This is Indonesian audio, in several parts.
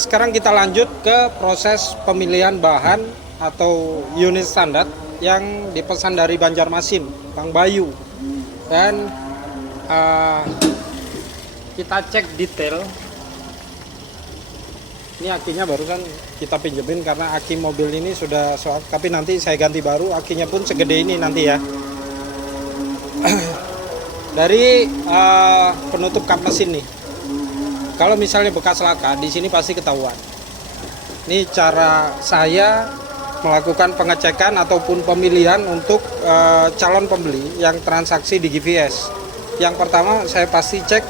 sekarang kita lanjut ke proses pemilihan bahan atau unit standar yang dipesan dari Banjarmasin, Bang Bayu. Dan kita cek detail. Ini akinya barusan kita pinjemin karena aki mobil ini sudah soal, tapi nanti saya ganti baru, akinya pun segede ini nanti ya. Dari penutup kap mesin nih. Kalau misalnya bekas laka di sini pasti ketahuan. Ini cara saya melakukan pengecekan ataupun pemilihan untuk calon pembeli yang transaksi di GVS. Yang pertama saya pasti cek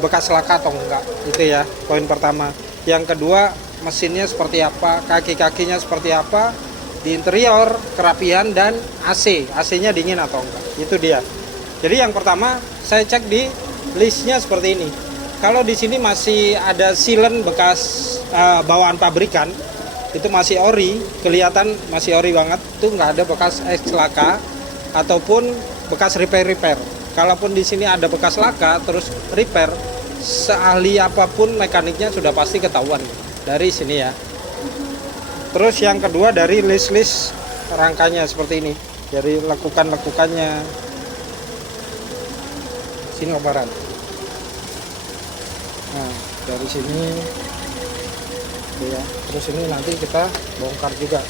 bekas laka atau enggak, itu ya poin pertama. Yang kedua, mesinnya seperti apa, kaki-kakinya seperti apa, di interior, kerapian, dan AC-nya dingin atau enggak, itu dia. Jadi yang pertama saya cek di listnya seperti ini. Kalau di sini masih ada silen bekas bawaan pabrikan, itu masih ori, kelihatan masih ori banget, itu nggak ada bekas laka ataupun bekas repair. Kalaupun di sini ada bekas laka terus repair, seahli apapun mekaniknya sudah pasti ketahuan dari sini ya. Terus yang kedua dari list rangkanya seperti ini, dari lekukannya sini lebaran. Nah dari sini ya, terus ini nanti kita bongkar juga.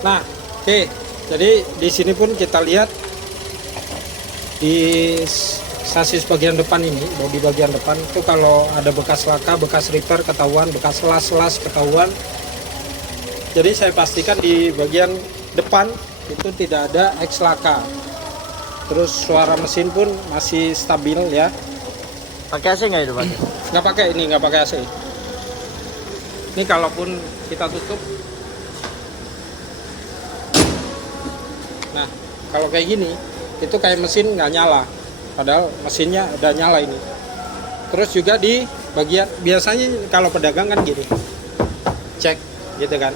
Nah, oke. Jadi di sini pun kita lihat di sasis bagian depan ini, bodi bagian depan itu kalau ada bekas laka, bekas repair ketahuan, bekas las ketahuan. Jadi saya pastikan di bagian depan itu tidak ada X laka. Terus suara mesin pun masih stabil ya. Pakai AC nggak itu Pak? Nggak pakai, ini nggak pakai AC. Ini kalaupun kita tutup. Nah, kalau kayak gini, itu kayak mesin nggak nyala. Padahal mesinnya udah nyala ini. Terus juga di bagian, biasanya kalau pedagang kan gini. Cek, gitu kan.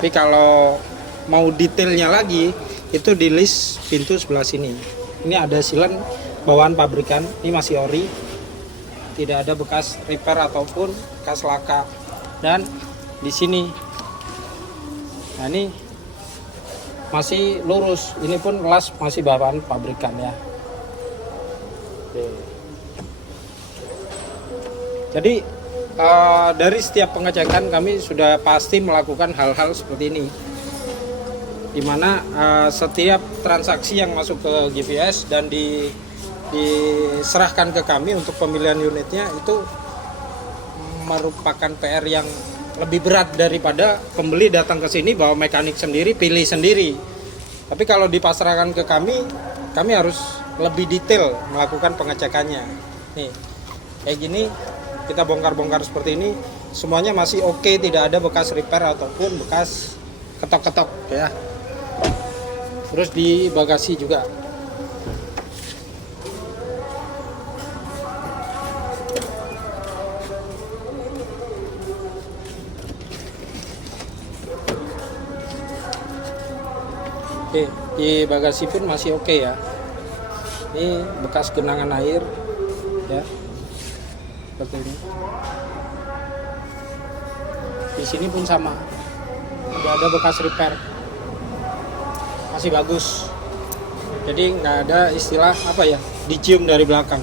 Tapi kalau mau detailnya lagi, itu di list pintu sebelah sini. Ini ada silen bawaan pabrikan, ini masih ori. Tidak ada bekas repair ataupun bekas laka. Dan di sini, nah ini masih lurus, ini pun las masih bawaan pabrikan ya. Oke. Jadi dari setiap pengecekan kami sudah pasti melakukan hal-hal seperti ini, dimana setiap transaksi yang masuk ke GVS dan diserahkan ke kami untuk pemilihan unitnya itu merupakan PR yang lebih berat daripada pembeli datang ke sini bawa mekanik sendiri, pilih sendiri. Tapi kalau dipasrahkan ke kami harus lebih detail melakukan pengecekannya. Nih, kayak gini kita bongkar-bongkar seperti ini, semuanya masih oke, tidak ada bekas repair ataupun bekas ketok-ketok ya. Terus di bagasi juga. Oke, di bagasi pun masih oke ya. Ini bekas genangan air ya, seperti ini. Di sini pun sama, tidak ada bekas repair, masih bagus. Jadi nggak ada istilah apa ya, dicium dari belakang.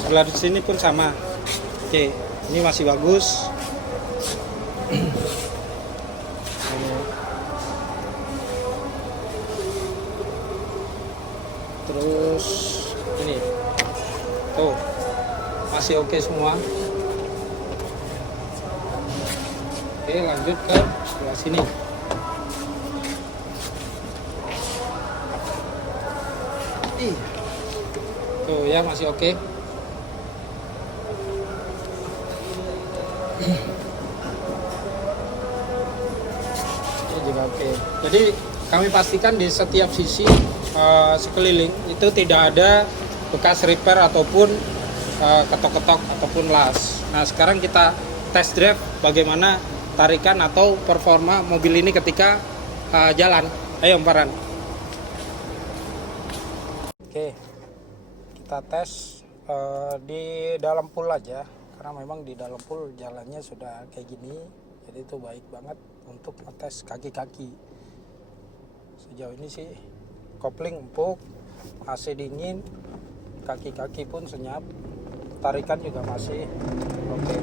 Sebelah di sini pun sama. Oke, ini masih bagus. Terus ini tuh masih oke semua. Oke, lanjut ke sebelah sini. Tuh ya, masih oke. Ini juga oke. Jadi kami pastikan di setiap sisi sekeliling itu tidak ada bekas repair ataupun ketok-ketok ataupun las. Nah, sekarang kita test drive bagaimana tarikan atau performa mobil ini ketika jalan. Ayo Paran. Oke, kita tes di dalam pool aja, karena memang di dalam pool jalannya sudah kayak gini, jadi itu baik banget untuk ngetes kaki-kaki. Sejauh ini sih kopling empuk, AC dingin, kaki-kaki pun senyap, tarikan juga masih oke.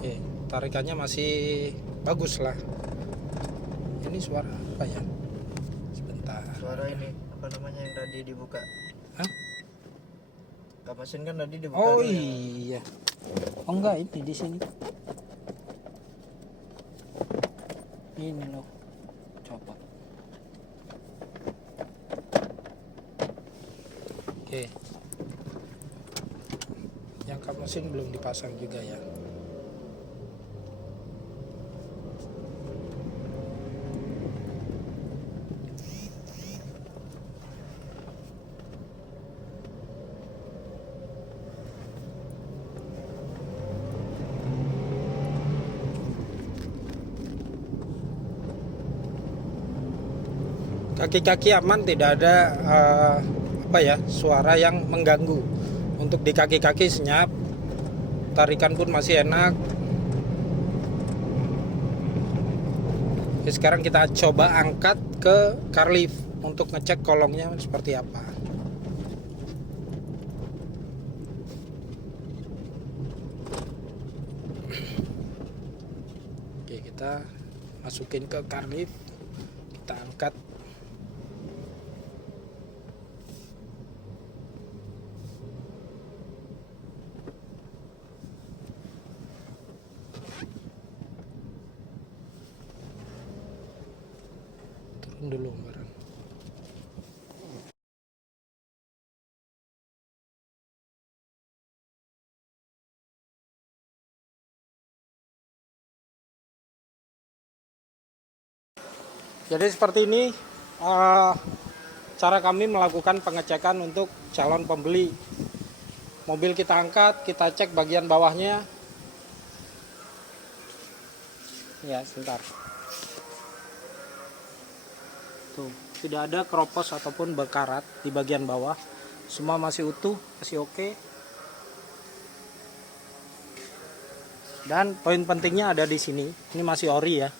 Oke, tarikannya masih bagus lah. Ini suara apa ya? Sebentar. Suara ini apa namanya yang tadi dibuka? Hah? Kap mesin kan tadi dibuka. Oh dulu ya. iya. Oh enggak, ini di sini. Ini loh. Coba. Oke. Yang kap mesin belum dipasang juga ya. Kaki-kaki aman, tidak ada apa ya, suara yang mengganggu. Untuk di kaki-kaki senyap, tarikan pun masih enak. Oke, sekarang kita coba angkat ke car lift untuk ngecek kolongnya seperti apa. Oke, kita masukin ke car lift, kita angkat. Turun dulu barang. Jadi seperti ini cara kami melakukan pengecekan untuk calon pembeli. Mobil kita angkat, kita cek bagian bawahnya. Ya, sebentar. Tuh, tidak ada keropos ataupun berkarat di bagian bawah. Semua masih utuh, masih oke. Dan poin pentingnya ada di sini. Ini masih ori ya.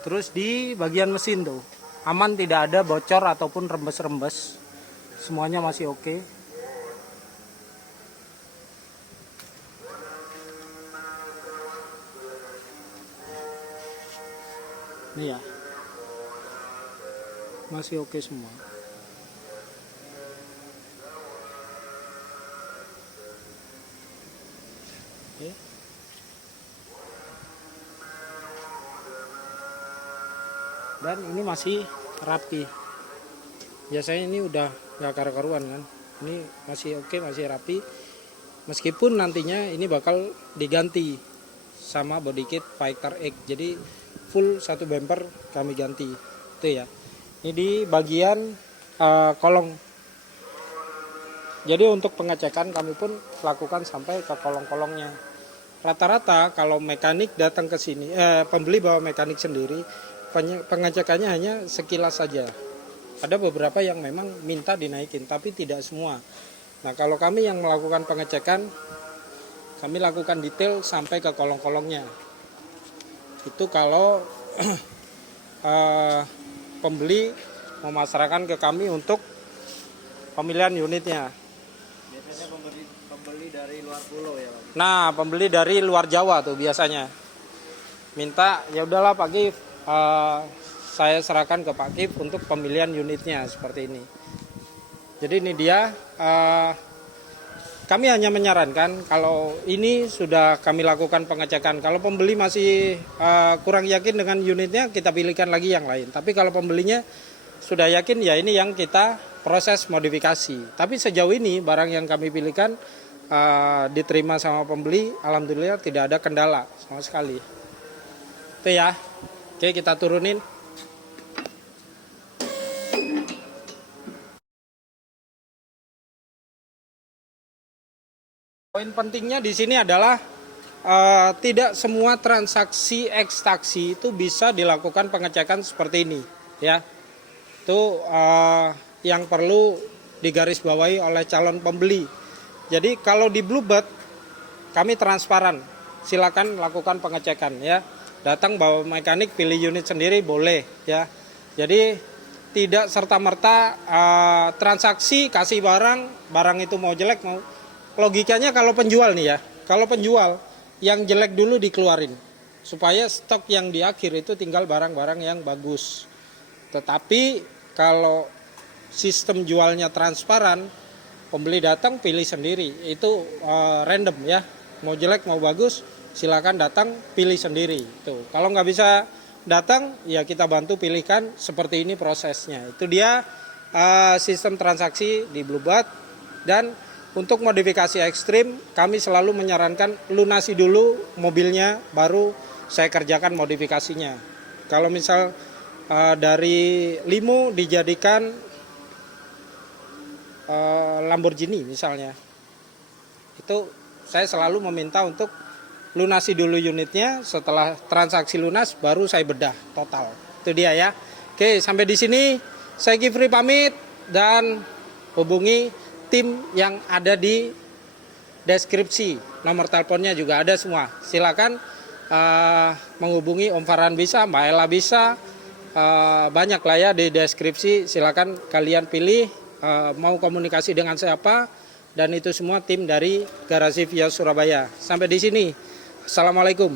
Terus di bagian mesin tuh aman, tidak ada bocor ataupun rembes-rembes, semuanya masih oke. Ini ya, masih oke semua. Oke. Dan ini masih rapi. Biasanya ini udah nggak karu-karuan kan. Ini masih oke, masih rapi. Meskipun nantinya ini bakal diganti sama body kit Fighter X. Jadi full satu bumper kami ganti. Itu ya. Ini di bagian kolong. Jadi untuk pengecekan kami pun lakukan sampai ke kolong-kolongnya. rata-rata kalau mekanik datang ke sini, pembeli bawa mekanik sendiri, pengecekannya hanya sekilas saja. Ada beberapa yang memang minta dinaikin, tapi tidak semua. Nah, kalau kami yang melakukan pengecekan, kami lakukan detail sampai ke kolong-kolongnya. Itu kalau pembeli memasrahkan ke kami untuk pemilihan unitnya. Biasanya pembeli dari luar pulau ya, Pak. Nah, pembeli dari luar Jawa tuh biasanya minta, ya udahlah Pak Gif, saya serahkan ke Pak Gif untuk pemilihan unitnya seperti ini. Jadi ini dia, kami hanya menyarankan kalau ini sudah kami lakukan pengecekan. Kalau pembeli masih kurang yakin dengan unitnya, kita pilihkan lagi yang lain. Tapi kalau pembelinya sudah yakin, ya ini yang kita proses modifikasi. Tapi sejauh ini barang yang kami pilihkan diterima sama pembeli, alhamdulillah tidak ada kendala sama sekali. Itu ya. Oke, kita turunin. Poin pentingnya di sini adalah tidak semua transaksi ekstraksi itu bisa dilakukan pengecekan seperti ini, ya. Itu yang perlu digarisbawahi oleh calon pembeli. Jadi kalau di Bluebird kami transparan, silakan lakukan pengecekan, ya. Datang bawa mekanik, pilih unit sendiri boleh, ya. Jadi tidak serta-merta transaksi kasih barang itu mau jelek mau. Logikanya kalau penjual nih ya, kalau penjual yang jelek dulu dikeluarin supaya stok yang di akhir itu tinggal barang-barang yang bagus. Tetapi kalau sistem jualnya transparan, pembeli datang pilih sendiri, itu random ya, mau jelek mau bagus silakan datang pilih sendiri. Tuh, kalau nggak bisa datang ya kita bantu pilihkan, seperti ini prosesnya. Itu dia sistem transaksi di Bluebird. Dan untuk modifikasi ekstrim, kami selalu menyarankan lunasi dulu mobilnya, baru saya kerjakan modifikasinya. Kalau misal dari limo dijadikan Lamborghini misalnya, itu saya selalu meminta untuk lunasi dulu unitnya, setelah transaksi lunas baru saya bedah total. Itu dia ya. Oke, sampai di sini saya Gifri pamit, dan hubungi tim yang ada di deskripsi. Nomor teleponnya juga ada semua. Silakan menghubungi Om Farhan bisa, Mbak Ella bisa, banyak lah ya di deskripsi. Silakan kalian pilih mau komunikasi dengan siapa, dan itu semua tim dari Garasi Vios Surabaya. Sampai di sini. Assalamualaikum.